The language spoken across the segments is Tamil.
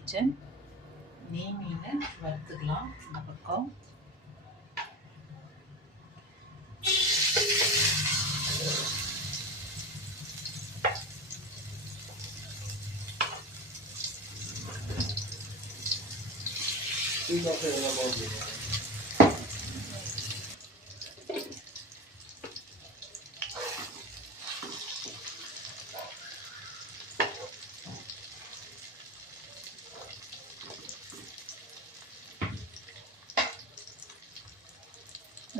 கிச்சன். நெய் மீனை வறுத்துக்கலாம். இந்த பக்கம்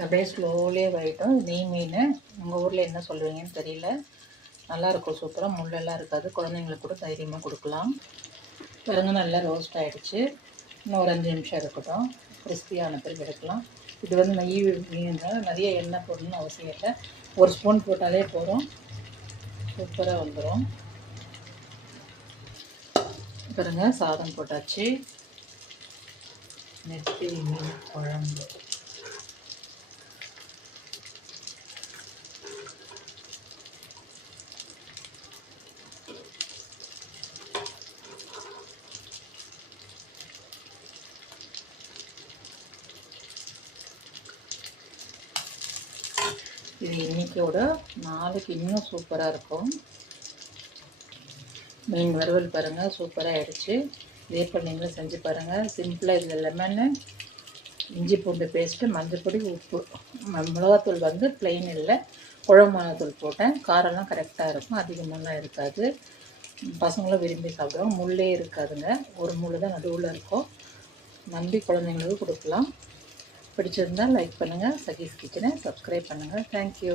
அப்படியே ஸ்லோலியே வயிட்டோம். நெய் மீன் உங்கள் ஊரில் என்ன சொல்லுவீங்கன்னு தெரியல. நல்லாயிருக்கும், சூப்பராக, முள்ளெல்லாம் இருக்காது. குழந்தைங்களுக்கு கூட தைரியமாக கொடுக்கலாம். பாருங்க, நல்லா ரோஸ்ட் ஆகிடுச்சு. இன்னும் ஒரு 5 நிமிஷம் இருக்கட்டும். கிறிஸ்பியான பிறகு எடுக்கலாம். இது வந்து நெய் மீன்னால் நிறைய எண்ணெய் போடணும்னு அவசியம் இல்லை. 1 ஸ்பூன் போட்டாலே போதும், சூப்பராக வந்துடும். பாருங்க, சாதம் போட்டாச்சு. நெத்திலி மீன் குழம்பு. இது இன்றைக்கோட நாளைக்கு இன்னும் சூப்பராக இருக்கும். மீன் வறுவல் பாருங்கள், சூப்பராக ஆகிடுச்சு. இதே போல் நீங்களும் செஞ்சு பாருங்கள். சிம்பிளாக இதில் லெமனு, இஞ்சி பூண்டு பேஸ்ட்டு, மஞ்சள் பொடி, உப்பு, மிளகாத்தூள் வந்து ப்ளெயின் இல்லை, குழம்பு மிளகாத்தூள் போட்டேன். காரம்லாம் கரெக்டாக இருக்கும், அதிகமாகலாம் இருக்காது. பசங்களும் விரும்பி சாப்பிடுவாங்க. முள்ளே இருக்காதுங்க, ஒரு முள் தான் நடுவில் இருக்கும். நம்பி குழந்தைங்களுக்கு கொடுக்கலாம். பிடிச்சிருந்தால் லைக் பண்ணுங்கள். சகீஸ் கிச்சனை சப்ஸ்கிரைப் பண்ணுங்கள். தேங்க்யூ.